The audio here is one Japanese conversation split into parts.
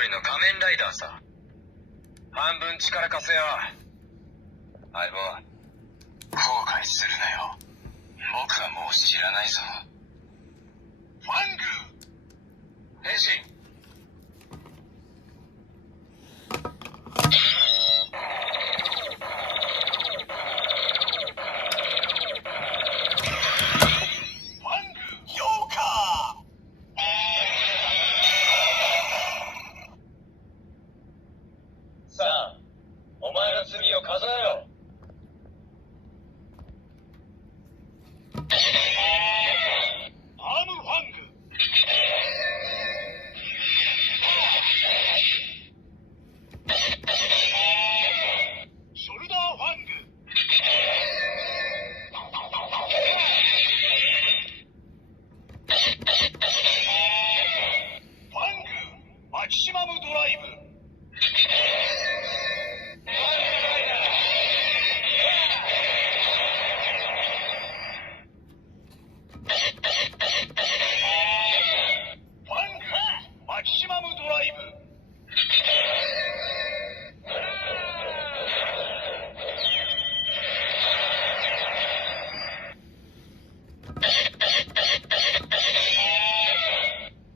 人の仮面ライダーさ。半分力貸せよ。相棒、後悔するなよ。僕はもう知らないぞ。ファング変身。さあ、お前の罪を数えろ。アームファング。ショルダーファング。ファングマキシマムドライブ。マキシマムドライブ。フ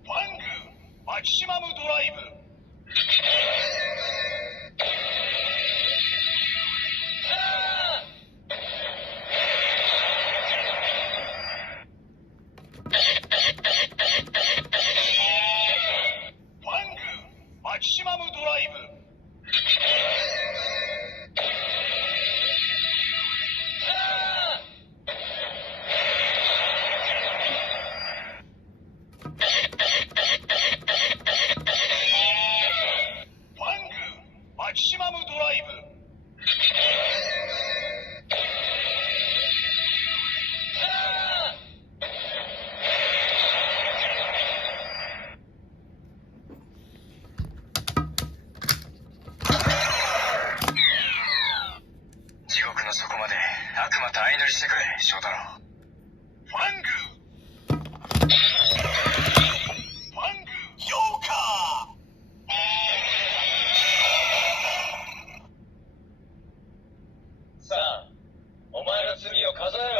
ァングマキシマムドライブ。マキシマムドライブ。ファングマキシマムドライブ。地獄の底まで悪魔と相乗りしてくれ、翔太郎。ファングヨーカー。さあ、お前の罪を数えろ。